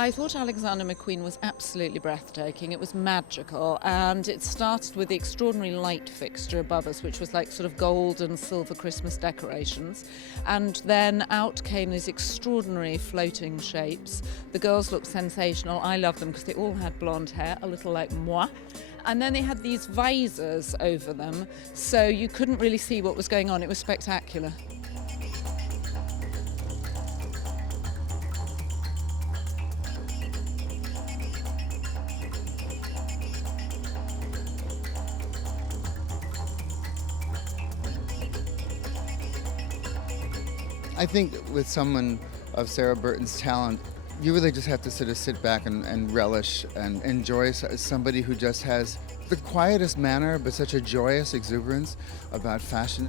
I thought Alexander McQueen was absolutely breathtaking. It was magical, and it started with the extraordinary light fixture above us, which was like sort of gold and silver Christmas decorations. And then out came these extraordinary floating shapes. The girls looked sensational. I loved them because they all had blonde hair, a little like moi. And then they had these visors over them, so you couldn't really see what was going on. It was spectacular. I think with someone of Sarah Burton's talent, you really just have to sort of sit back and relish and enjoy somebody who just has the quietest manner but such a joyous exuberance about fashion.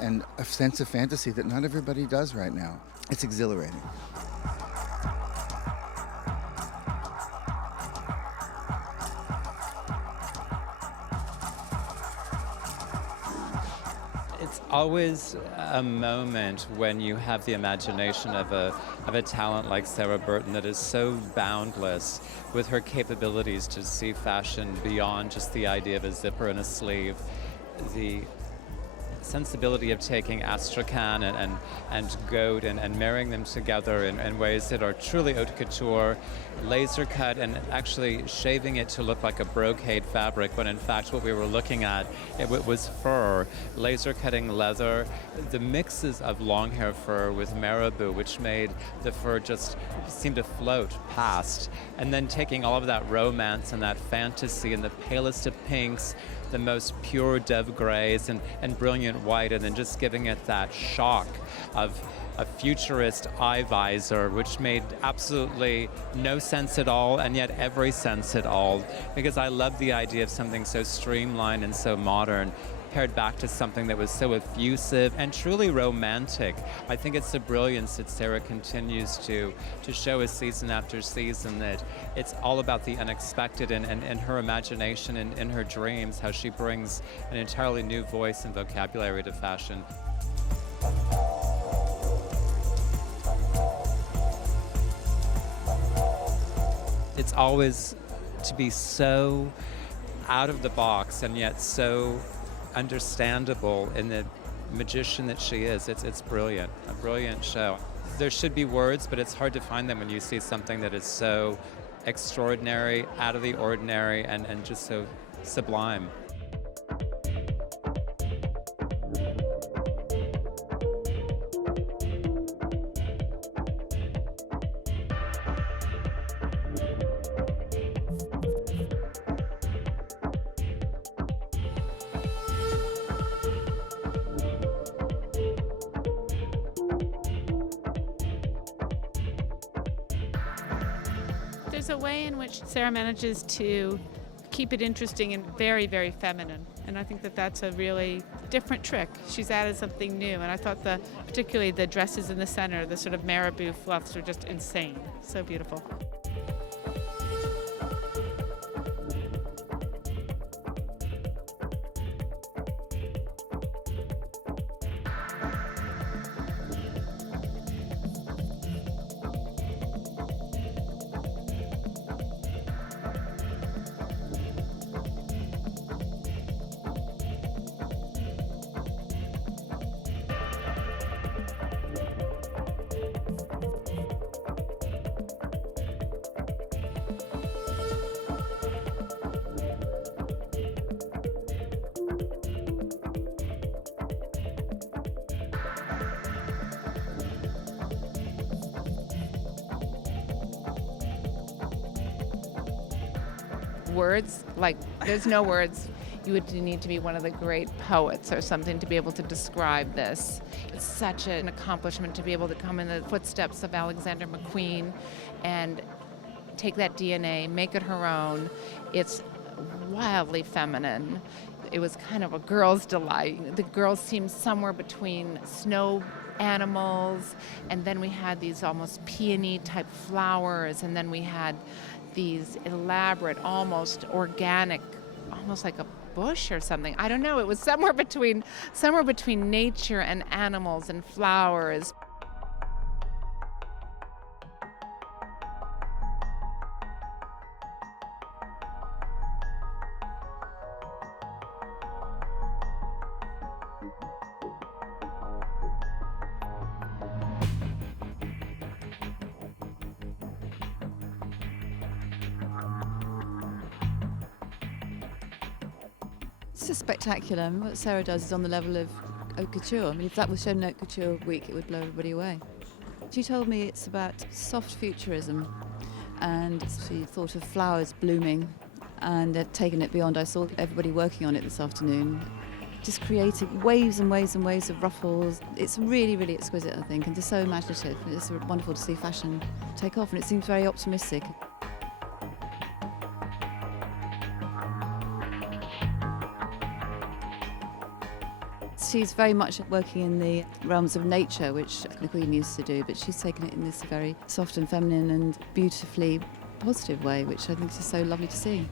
And a sense of fantasy that not everybody does right now. It's exhilarating. It's always a moment when you have the imagination of a talent like Sarah Burton that is so boundless with her capabilities to see fashion beyond just the idea of a zipper and a sleeve. The sensibility of taking astrakhan and goat and marrying them together in ways that are truly haute couture, laser cut and actually shaving it to look like a brocade fabric when in fact what we were looking at, it was fur, laser cutting leather, the mixes of long hair fur with marabou, which made the fur just seem to float past, and then taking all of that romance and that fantasy and the palest of pinks, the most pure dove grays and brilliant white, and then just giving it that shock of a futurist eye visor, which made absolutely no sense at all, and yet every sense at all, because I love the idea of something so streamlined and so modern, paired back to something that was so effusive and truly romantic. I think it's the brilliance that Sarah continues to show us season after season, that it's all about the unexpected and her imagination and in her dreams, how she brings an entirely new voice and vocabulary to fashion. It's always to be so out of the box and yet so understandable in the magician that she is. It's brilliant, a brilliant show. There should be words, but it's hard to find them when you see something that is so extraordinary, out of the ordinary, and just so sublime. There's a way in which Sarah manages to keep it interesting and very, very feminine. And I think that that's a really different trick. She's added something new. And I thought particularly the dresses in the center, the sort of marabou fluffs were just insane. So beautiful. Words, like there's no words. You would need to be one of the great poets or something to be able to describe this. It's such an accomplishment to be able to come in the footsteps of Alexander McQueen and take that DNA, make it her own. It's wildly feminine. It was kind of a girl's delight. The girls seemed somewhere between snow animals, and then we had these almost peony type flowers, and then we had these elaborate, almost organic almost like a bush or something. I don't know. It was somewhere between nature and animals and flowers. It's just spectacular. I mean, what Sarah does is on the level of haute couture. I mean, if that was shown in Haute Couture Week, it would blow everybody away. She told me it's about soft futurism, and she thought of flowers blooming and had taken it beyond. I saw everybody working on it this afternoon, just creating waves and waves and waves of ruffles. It's really, really exquisite, I think, and just so imaginative. It's wonderful to see fashion take off, and it seems very optimistic. She's very much working in the realms of nature, which McQueen used to do, but she's taken it in this very soft and feminine and beautifully positive way, which I think is so lovely to see.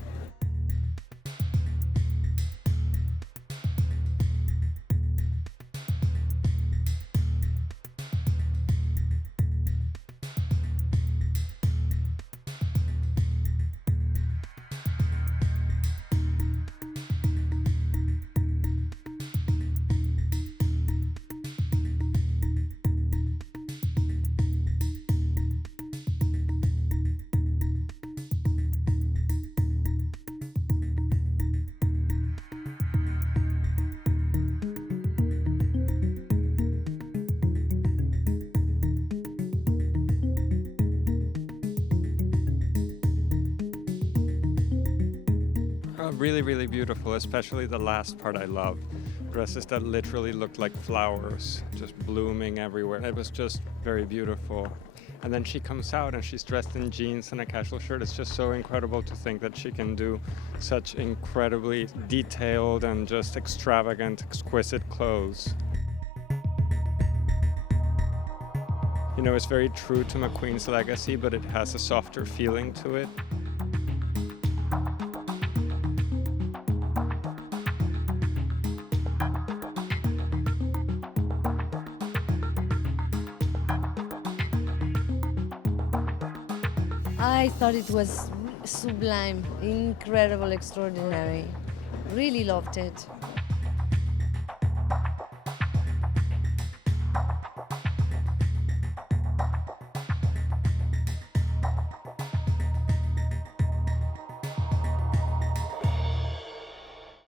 Really, really beautiful, especially the last part I love. Dresses that literally looked like flowers, just blooming everywhere. It was just very beautiful. And then she comes out and she's dressed in jeans and a casual shirt. It's just so incredible to think that she can do such incredibly detailed and just extravagant, exquisite clothes. You know, it's very true to McQueen's legacy, but it has a softer feeling to it. I thought it was sublime, incredible, extraordinary. Really loved it.